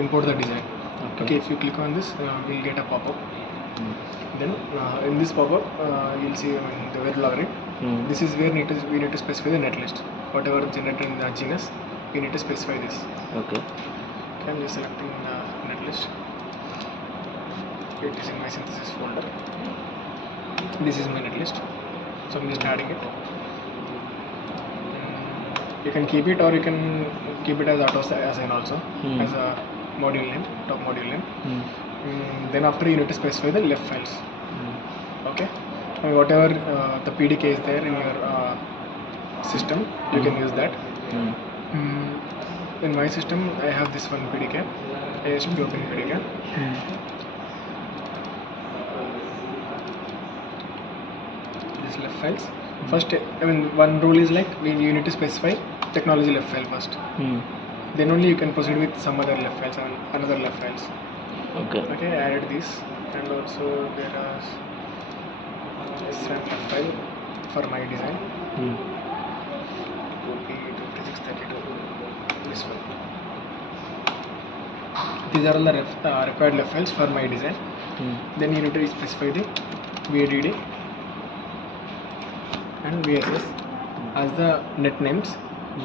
import the design. Okay. If you click on this, we'll get a pop-up. Then in this pop-up, you'll see the web library. This is where we need to specify the netlist. Whatever generated in the genus, we need to specify this. Okay. I'm just selecting the netlist. It is in my synthesis folder. This is my netlist, so I'm just adding it. You can keep it, or you can keep it as auto assign also, as a module name, top module name. Then after, you need to specify the left files. Okay, and whatever the PDK is there in your system, you can use that. In my system, I have this one PDK, ASP Open PDK. These left files. First, one rule is like you need to specify technology left file first. Then only you can proceed with some other left files and another left files. Okay. Okay, I added this, and also there are this left file for my design. 2632. This one. These are all the required left files for my design. Then you need to specify the VDD and VSS as the net names,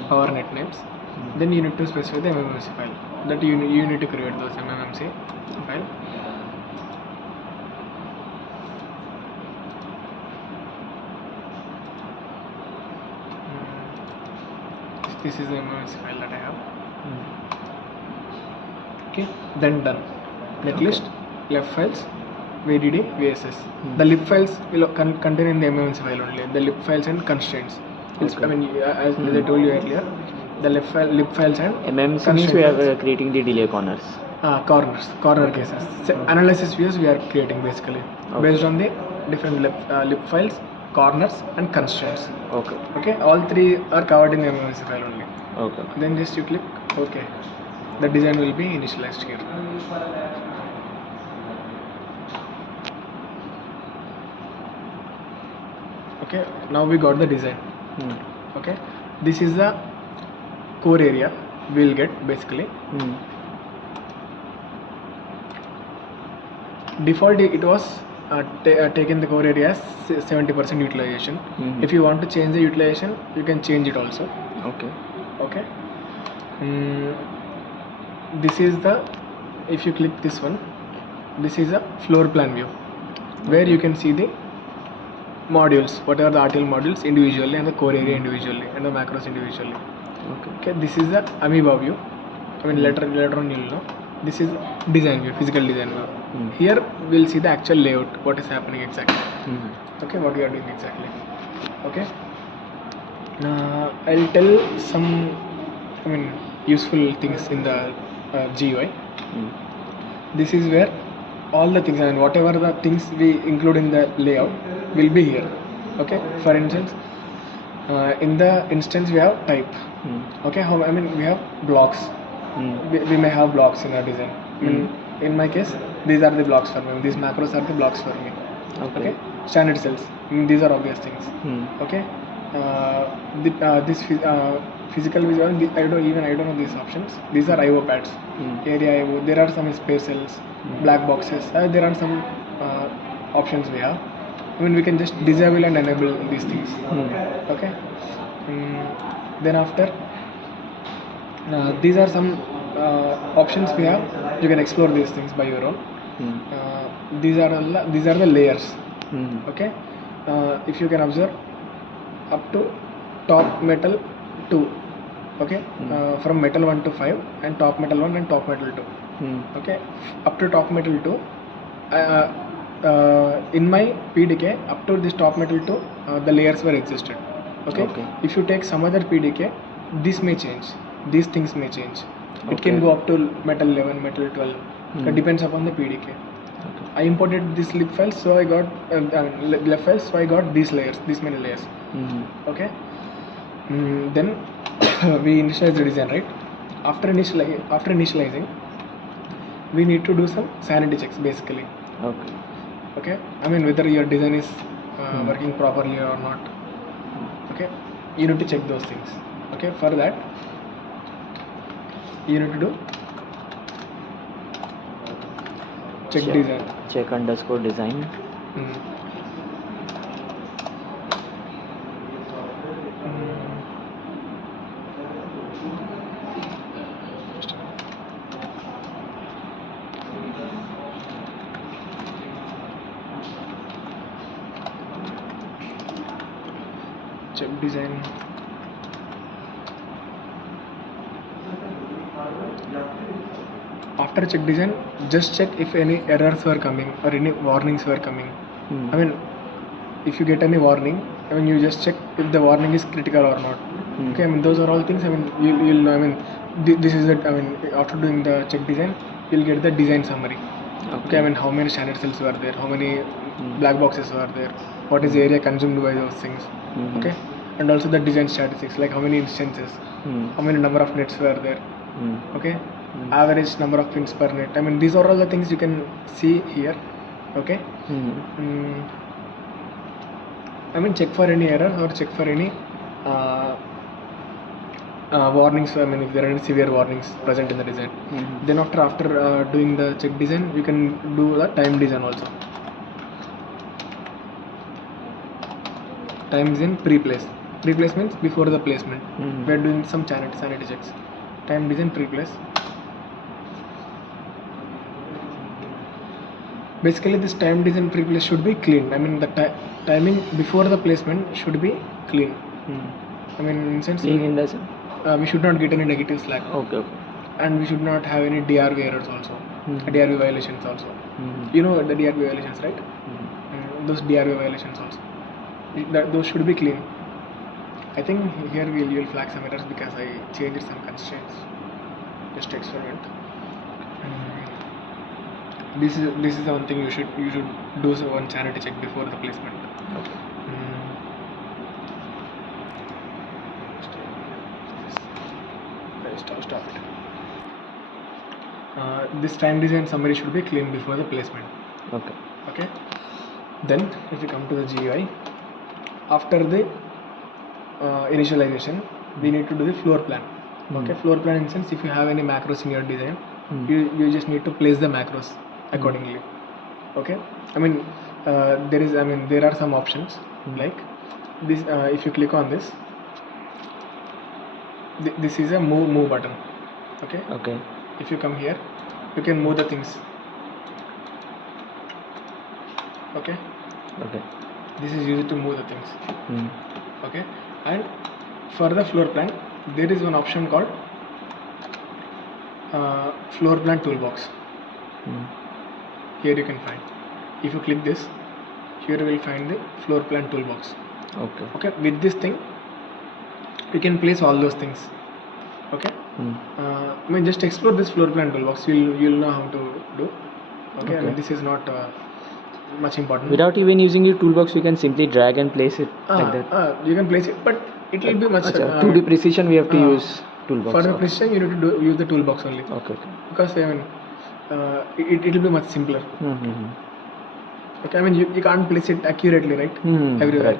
power net names. Then you need to specify the MMMC file. That you need to create those MMMC file. This is the MMMC file that I have. Okay, then done. Netlist, left files, VDD, VSS. The lib files will contain in the MMMC file only. The lib files and constraints. As I told you earlier, the lib files and MMMC means we are creating the delay corner cases. Analysis views we are creating basically based on the different lib files, corners and constraints. Okay, all three are covered in the MMMC file only. Then just you click OK. The design will be initialized here. Okay, now we got the design. Okay, this is the core area we'll get basically. Default it was taken the core area as 70% utilization. If you want to change the utilization, you can change it also. Okay. This is the, if you click this one, this is a floor plan view where you can see the modules, whatever the RTL modules individually and the core area individually and the macros individually. Okay, this is the amoeba view. Later on you'll know. This is design view, physical design view. Here we'll see the actual layout, what is happening exactly. Okay, what we are doing exactly. Okay, I'll tell some useful things in the GUI. This is where all the things, whatever the things we include in the layout will be here. Okay, for instance, in the instance we have type. Okay, we have blocks. We may have blocks in our design. In my case, these are the blocks for me. These macros are the blocks for me. Okay, standard cells. These are obvious things. Okay, this physical visual. I don't know these options. These are IO pads. Area IO. There are some spare cells, black boxes. There are some options we have. We can just disable and enable these things. Okay. Then after, these are some options we have. You can explore these things by your own. These are the layers. Okay. If you can observe, up to top metal 2. Okay. From metal 1 to 5 and top metal 1 and top metal 2. Okay. Up to top metal 2. In my PDK, up to this top metal 2, the layers were existed. Okay. If you take some other PDK, this may change. These things may change. It can go up to metal 11, metal 12. It depends upon the PDK. I imported this lib files, so I got left files, so I got these layers, these many layers. Okay. Then we initialize the design, right? After initializing, we need to do some sanity checks basically. Okay. Whether your design is working properly or not. Okay. You need to check those things. Okay. For that, you need to do check design. Check underscore design. Mm. Check design. After check design, just check if any errors were coming or any warnings were coming. I mean, if you get any warning, I mean, you just check if the warning is critical or not. Okay, I mean, those are all things. I mean, you'll know. I mean, this is it. I mean, after doing the check design, you'll get the design summary. Okay, I mean, how many standard cells were there, how many black boxes were there, what is the area consumed by those things. Okay, and also the design statistics, like how many instances, how many number of nets were there. Okay, average number of pins per net. I mean, these are all the things you can see here. Okay. I mean, check for any error or check for any warnings. I mean, if there are any severe warnings present in the design. Then after doing the check design, you can do the time design also. Time design pre-place. Pre-place means before the placement. We are doing some sanity checks. Time design pre-place. Basically, this time design pre-place should be clean. I mean, the timing before the placement should be clean. I mean, in sense, Clean in the sense? we should not get any negative slack. Okay. And we should not have any DRV errors also. DRV violations also. You know the DRV violations, right? Those DRV violations also. Those should be clean. I think here you'll flag some errors because I changed some constraints. Just experiment. This is the one thing you should do one sanity check before the placement. Okay. Stop it. This time design summary should be clean before the placement. Okay. Then if you come to the GUI, after the initialization, we need to do the floor plan. Okay, floor plan in the sense, if you have any macros in your design, you just need to place the macros accordingly. Okay, I mean, there are some options like this. If you click on this, this is a move button. Okay. If you come here, you can move the things. Okay. This is used to move the things. Okay, and for the floor plan, there is one option called floor plan toolbox. Here you can find. If you click this, here you will find the floor plan toolbox. Okay. With this thing, you can place all those things. Okay. I mean, just explore this floor plan toolbox. You'll know how to do. Okay. I mean, this is not much important. Without even using the toolbox, you can simply drag and place it like that. You can place it, but it will be much. 2D precision, we have to use toolbox. For the precision, you need to use the toolbox only. Okay. Because I mean, it will be much simpler. Okay, I mean, you can't place it accurately, right? Everywhere.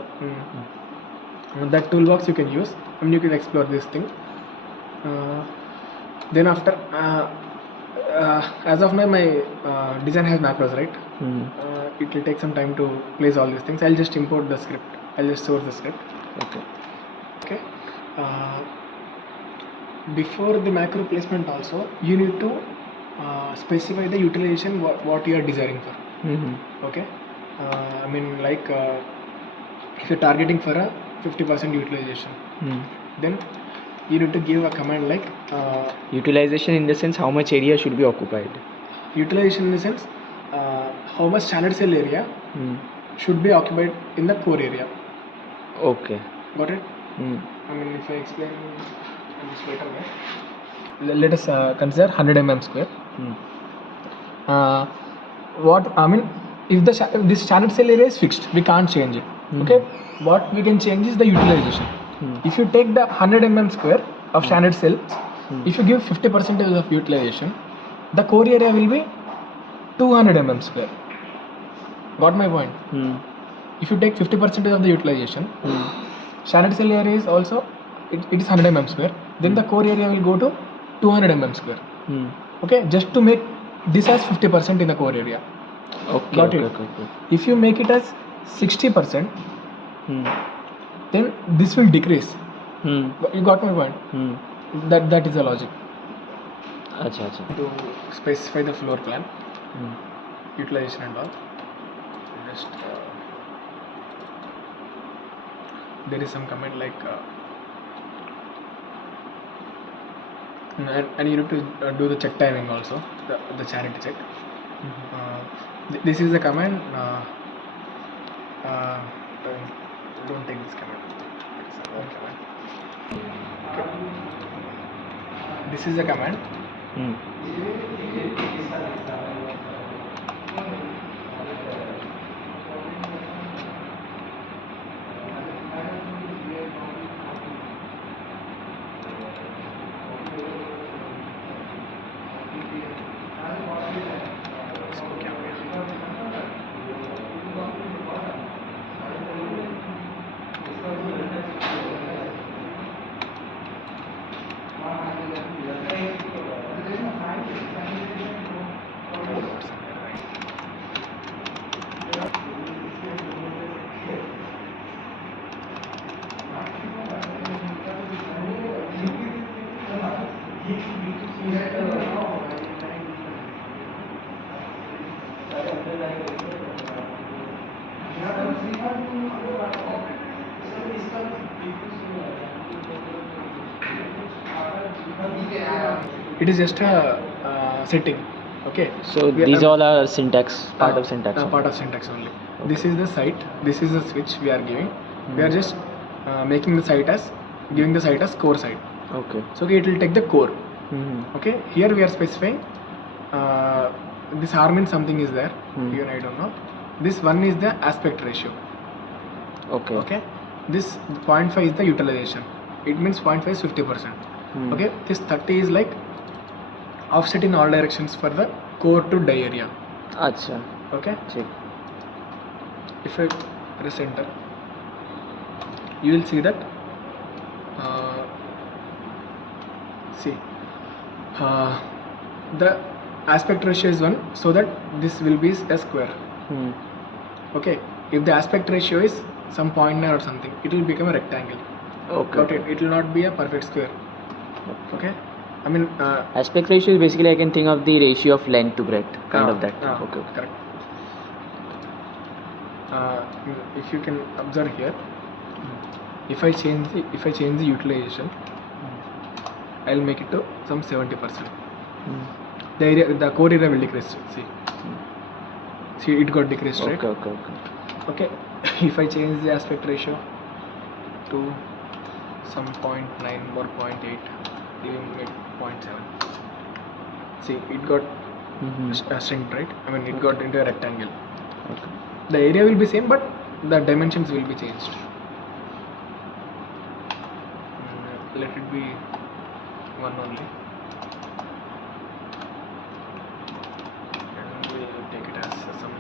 That toolbox you can use. I mean, you can explore this thing. Then after, as of now, my design has macros, right? It will take some time to place all these things. I'll just import the script. I'll just source the script. Okay. Before the macro placement also, you need to specify the utilization what you are desiring for. Okay. I mean, like if you're targeting for a 50% utilization, then you need to give a command like utilization in the sense how much area should be occupied. Utilization in the sense how much standard cell area should be occupied in the core area. Okay. Got it? I mean, if I explain in this better way, let us consider 100 mm square. What I mean, if this standard cell area is fixed, we can't change it. Okay. What we can change is the utilization. If you take the 100 mm square of standard cells, if you give 50% of utilization, the core area will be 200 mm square. Got my point? If you take 50% of the utilization, standard cell area is also it is 100 mm square. Then the core area will go to 200 mm square. Okay, just to make this has 50% in the core area. Okay. Got Okay. it? Okay. Okay. If you make it as 60%, Hmm. then this will decrease. Hmm. You got my point? Hmm. That is the logic. Acha. Acha. To specify the floor plan, Hmm. utilization and all, just there is some comment like and you need to do the check timing also, the charity check. This is the command. Uh, don't take this command. It's another command. Okay. This is the command. Hmm. इसको क्या हो गया? It is just a setting. Okay. So these all are syntax, part of syntax. Part of syntax only. Okay. This is the site. This is the switch we are giving. We are Hmm. just making the site as giving the site as core site. Okay. So okay, it will take the core. Hmm. Okay. Here we are specifying this R means something is there. Hmm. Even I don't know. This one is the aspect ratio. Okay. Okay. This 0.5 is the utilization. It means 0.5 is 50%. Hmm. Okay. This 30 is like offset in all directions for the core to die area. Acha. Okay. Check. If I press enter, you will see that see the aspect ratio is 1, so that this will be a square. Hmm. Okay. If the aspect ratio is some pointer or something, it will become a rectangle. Okay. But it will not be a perfect square. Okay. I mean Aspect ratio is basically, I can think of the ratio of length to breadth, kind of that. Okay. Okay. Correct. If you can observe here, if I change the utilization, I'll make it to some 70%. Hmm. The core area will decrease. See, it got decreased, right? Okay. Okay. Okay. Okay. If I change the aspect ratio to some 0.9 or 0.8, even maybe 0.7. See, it got Hmm. shrink, right? I mean, it got into a rectangle. Okay. The area will be same, but the dimensions will be changed. Let it be one only, and we will take it as some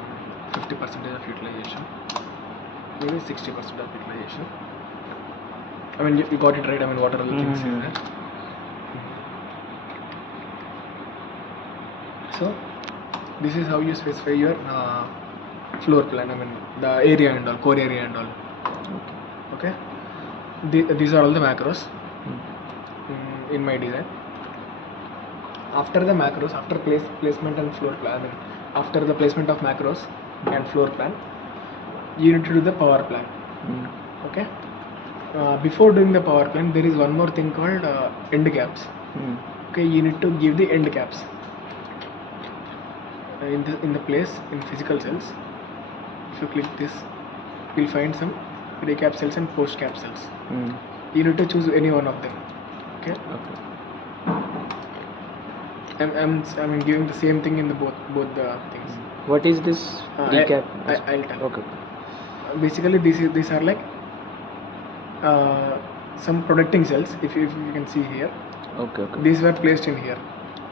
50% of utilization, maybe 60% of utilization. I mean, you got it right. I mean, what are the things in there? So this is how you specify your floor plan. I mean, the area and all, core area and all. Okay. These are all the macros in my design. After the macros, after placement and floor plan, I mean, after the placement of macros and floor plan, you need to do the power plan. Okay. Before doing the power plan, there is one more thing called end caps. Okay, you need to give the end caps in the place in physical cells. If you click this, you'll find some pre-cap cells and post-cap cells. You need to choose any one of them. Okay. Okay. I'm giving the same thing in the both the things. What is this recap? I'll tell. Okay. Basically, these are like some protecting cells. If you can see here. Okay. These were placed in here.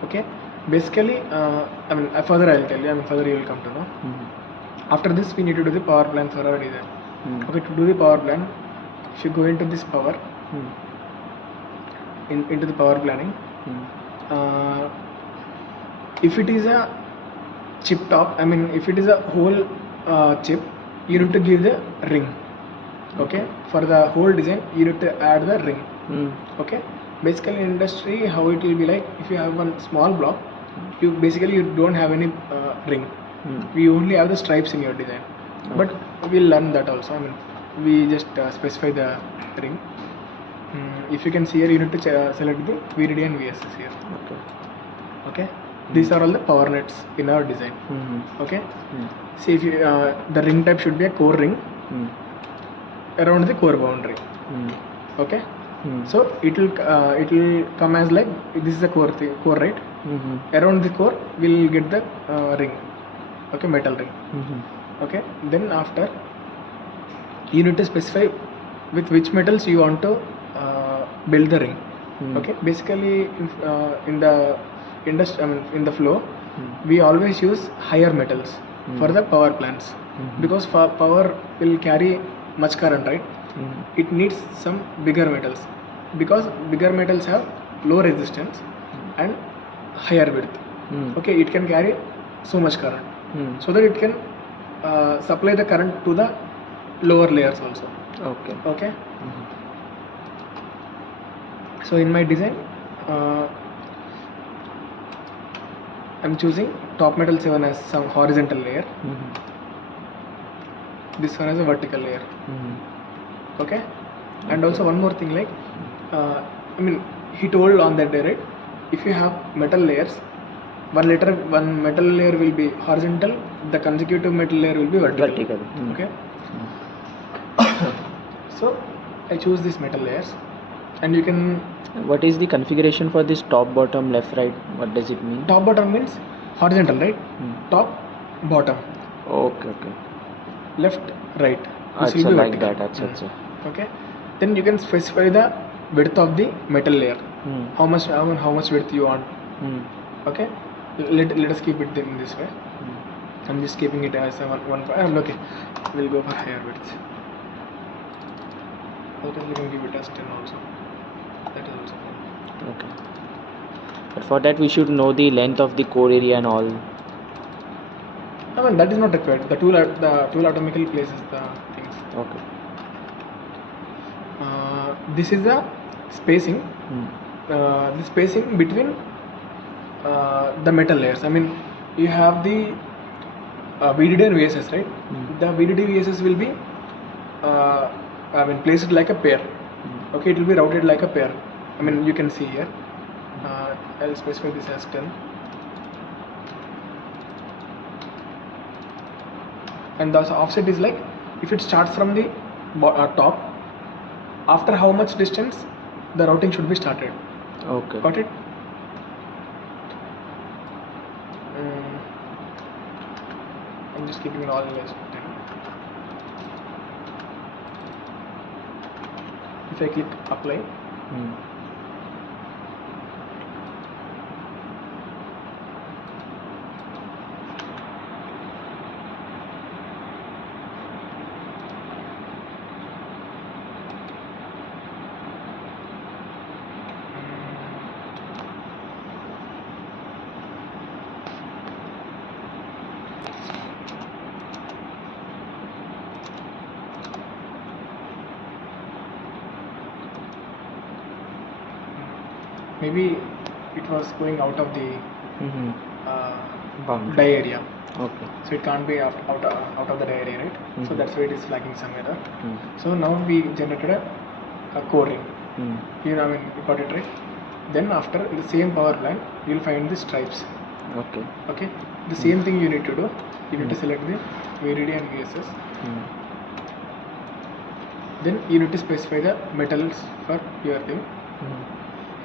Okay. Basically, I mean, further I'll tell you. I mean, further you will come to know. After this, we need to do the power plan for our design. Okay. To do the power plan, if you go into this power, into the power planning, if it is a chip top, I mean if it is a whole chip, you need to give the ring. Okay, for the whole design you need to add the ring. Okay, basically in industry how it will be like, if you have one small block, you don't have any ring. We only have the stripes in your design. But we'll learn that also. I mean, we just specify the ring. If you can see here, you need to select the VDD and VSS here. Okay. These are all the power nets in our design. Okay. See, if you, the ring type should be a core ring around the core boundary. Okay. So it will come as like, this is the core right? Around the core we'll get the ring. Okay, metal ring. Okay, then after you need to specify with which metals you want to build the ring. Okay, basically in the industry, I mean in the flow, we always use higher metals for the power plants, because power will carry much current, right? It needs some bigger metals, because bigger metals have low resistance and higher width. Okay, it can carry so much current, so that it can supply the current to the lower layers also. Okay. So in my design, I'm choosing top metal 7 as some horizontal layer. This one as a vertical layer. Okay. And also one more thing, like I mean, he told on that day, right? If you have metal layers, one metal layer will be horizontal, the consecutive metal layer will be vertical. Okay. So I choose these metal layers, and you can. What is the configuration for this top, bottom, left, right? What does it mean? Top bottom means horizontal, right? Top, bottom. Okay. Left, right. This will be like vertical. That. Okay. Then you can specify the width of the metal layer. How much width you want. Okay. Let us keep it in this way. I'm just keeping it as a one. Okay. We'll go for higher width. Otherwise you can give it as 10 also. That is also fine. Okay. But for that we should know the length of the core area and all. I mean, that is not required. The tool automatically places the things. Okay. This is the spacing. The spacing between the metal layers. I mean, you have the VDD and VSS, right? The VDD VSS will be placed like a pair. Okay, it will be routed like a pair. I mean, you can see here. I'll specify this as 10. And the offset is like, if it starts from the top, after how much distance the routing should be started. Okay. Got it? I'm just keeping it all in less 10. If I click apply, maybe it was going out of the die area. Okay. So it can't be out of the die area, right? So that's why it is flagging some error. So now we generated a core ring. Here, I mean, you got it right. Then after, in the same power plant, you will find the stripes. Okay. The same thing you need to do. You need to select the VDD and VSS. Then you need to specify the metals for your thing.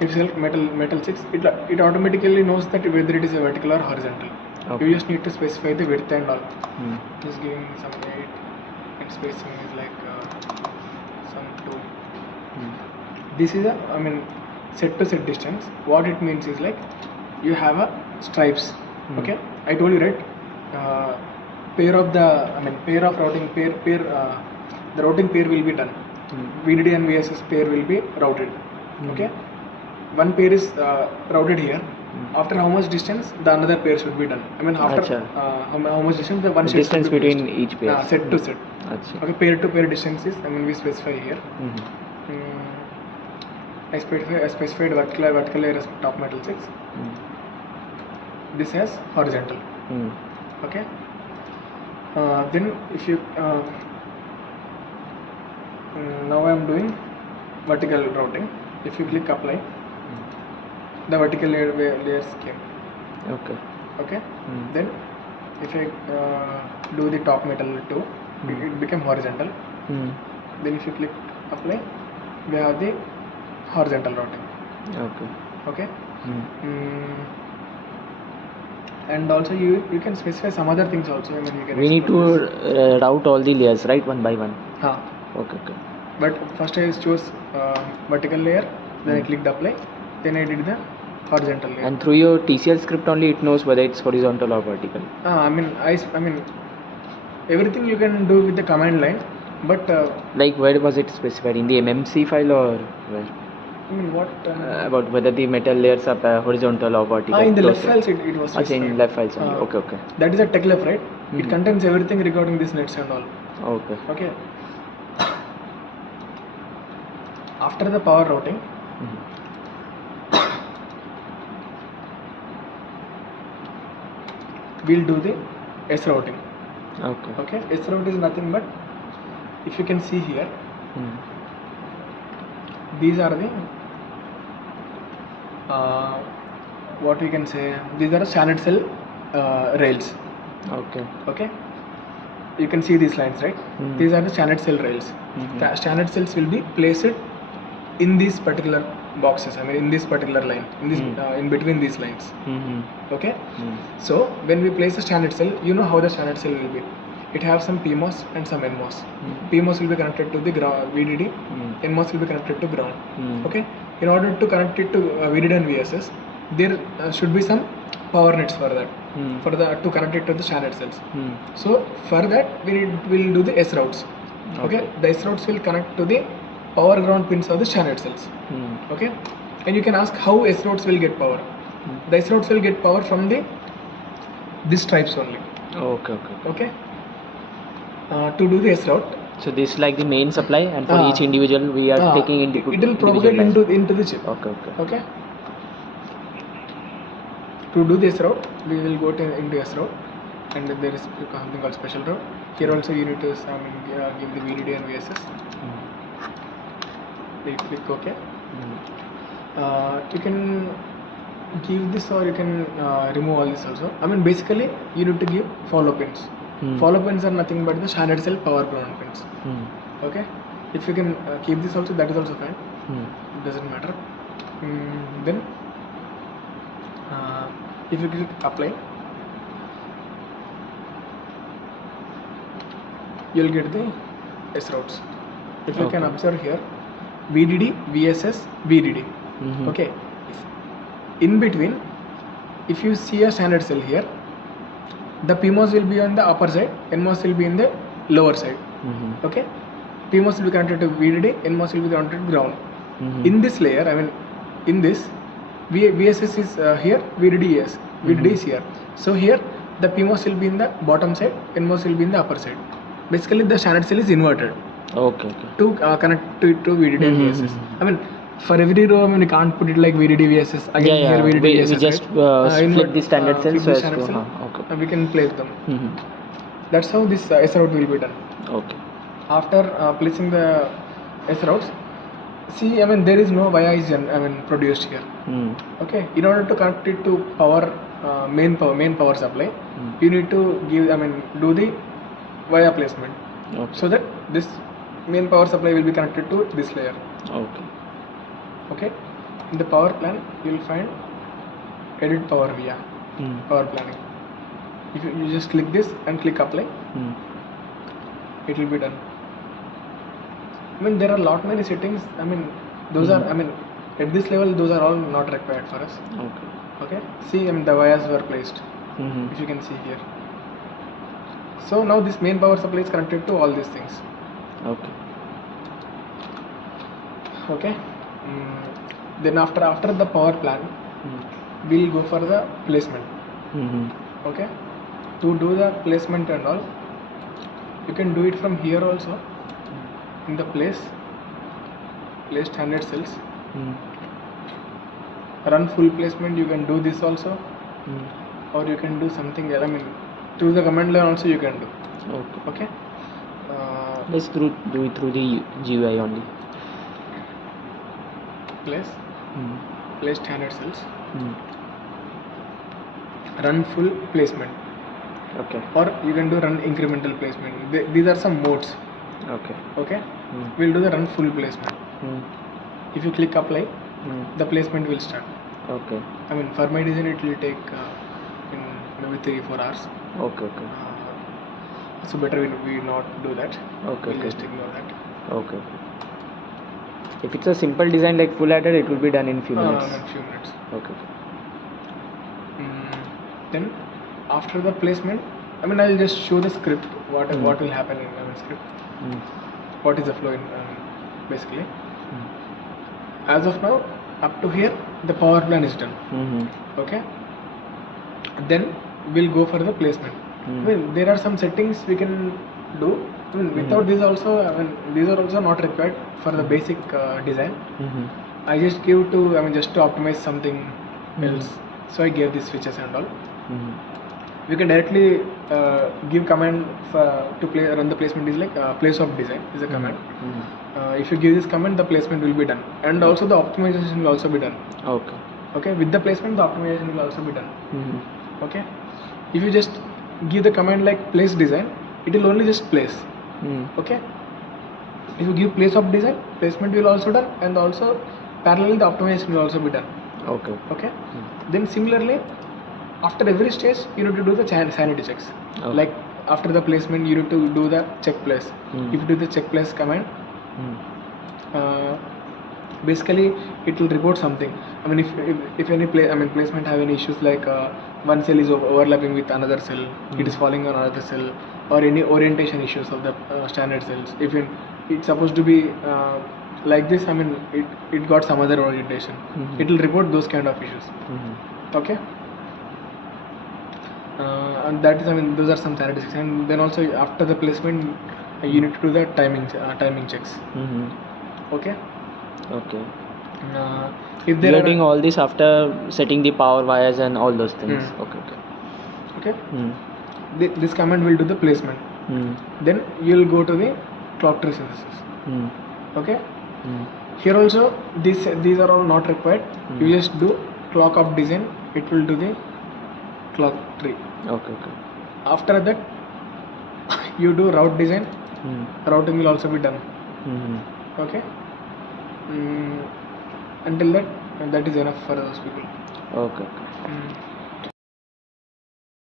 If you select metal 6, it automatically knows that whether it is a vertical or horizontal. Okay. You just need to specify the width and all. Just giving some 8, and spacing is like some 2. This is a set to set distance. What it means is like, you have a stripes. Okay, I told you, right? Pair of routing pair. The routing pair will be done. VDD and VSS pair will be routed. Okay. one pair is routed here. After how much distance the another pair should be done? I mean after Acha. how much distance the one The set distance should be between placed. each pair. Set to set. Acha. Okay, pair to pair distances. I mean we specify here. I specified vertical layer as top metal 6. This has horizontal. Okay. Then if you now I am doing vertical routing. If you click apply, the vertical layers came. Okay. Okay. Then if I do the top metal too, it became horizontal. Then if you click apply, we have the horizontal routing. Okay. Okay. And also you can specify some other things also. I mean you can. We need to route all the layers, right, one by one. Okay. But first I chose vertical layer, then I clicked apply, then I did the horizontal layer. And through your TCL script only it knows whether it's horizontal or vertical. I mean everything you can do with the command line, but like where was it specified, in the MMC file or where? I mean what? About whether the metal layers are horizontal or vertical. In the left files it was specified. In left files only. Okay. That is a tech left, right? It contains everything regarding these nets and all. Okay. After the power routing, we'll do the S routing. Okay. S route is nothing but, if you can see here, these are the what we can say, these are standard cell rails. Okay. You can see these lines, right? These are the standard cell rails. The standard cells will be placed in these particular boxes. I mean in this particular line, in this in between these lines. Okay. So when we place a standard cell, you know how the standard cell will be. It has some PMOS and some NMOS. PMOS will be connected to the VDD. NMOS will be connected to ground. Okay. In order to connect it to VDD and VSS, there should be some power nets for that. To connect it to the standard cells. So for that we'll do the S routes. Okay. The S routes will connect to the power ground pins of the standard cells. Okay. And you can ask how S routes will get power. The S routes will get power from these stripes only. Okay. To do the S route. So this is like the main supply, and for each individual we are taking into. It will propagate into the chip. Okay. To do this route, we will go into S route, and there is something called special route. Here also you need to give the VDD and VSS. Click OK. You can give this, or you can remove all this also. I mean basically you need to give follow pins. Follow pins are nothing but the standard cell power ground pins. Okay. If you can keep this also, that is also fine. It doesn't matter. Then if you click apply, you will get the S routes. If you can observe here, VDD, VSS, VDD. Okay. In between, if you see a standard cell here, the PMOS will be on the upper side, NMOS will be in the lower side. Okay. PMOS will be connected to VDD, NMOS will be connected to ground. In this layer, I mean in this, VSS is here, VDD is here. So here the PMOS will be in the bottom side, NMOS will be in the upper side. Basically the standard cell is inverted. To connect to VDD and VSS. I mean for every row, I mean you can't put it like VDD VSS again. Here VDD VSS. We just flip the standard cells so as to we can place them. That's how this S route will be done. After placing the S routes, see, I mean there is no via is produced here. Okay. In order to connect it to power main power supply, you need to do the via placement. So that this main power supply will be connected to this layer. Okay. In the power plan, you will find edit power via power planning. If you just click this and click apply, it will be done. I mean there are lot many settings. I mean those are at this level those are all not required for us. Okay. See, the wires were placed. If you can see here. So now this main power supply is connected to all these things. Okay. Then after the power plant, we'll go for the placement. Okay, to do the placement and all, you can do it from here also. In the place standard cells, run full placement. You can do this also, or you can do something else. I mean, through the command line also you can do. Okay. Let's do it through the GUI only. Place standard cells, run full placement. Okay. Or you can do run incremental placement. These are some modes. Okay. We'll do the run full placement. If you click apply, the placement will start. Okay. I mean, for my design it will take in maybe 3-4 hours. Okay. So better we not do that. Okay. We'll just ignore that. Okay. If it's a simple design like full added, it will be done in few minutes. In few minutes. Okay. Then after the placement, I mean, I'll just show the script. What will happen in script. What is the flow in basically. As of now, up to here, the power plan is done. Okay. Then we'll go for the placement. I mean, there are some settings we can do. I mean, without this also, I mean, these are also not required for the basic design. I just give to, I mean, just to optimize something else. So I gave these switches and all. We can directly give command to run the placement is like place of design is a command. If you give this command, the placement will be done, and also the optimization will also be done. Okay. With the placement, the optimization will also be done. Okay. If you just give the command like place design, it will only just place. Okay. If you give place of design, placement will also done, and also parallelly the optimization will also be done. Okay. Then similarly, after every stage, you need to do the sanity checks. Like after the placement, you need to do the check place. If you do the check place command, basically it will report something. I mean, if any placement have any issues like one cell is overlapping with another cell, it is falling on another cell, or any orientation issues of the standard cells. If it's supposed to be like this, I mean, it got some other orientation. It will report those kind of issues. Okay. And that is, I mean, those are some sanity checks. And then also after the placement, you need to do the timing checks. Okay. If You are doing all this after setting the power wires and all those things. Okay. This command will do the placement. Then you will go to the clock tree synthesis. Okay. Here also these are all not required. You just do clock of design. It will do the clock tree. Okay. After that, you do route design. Routing will also be done. Okay. Until that is enough for those people. Okay.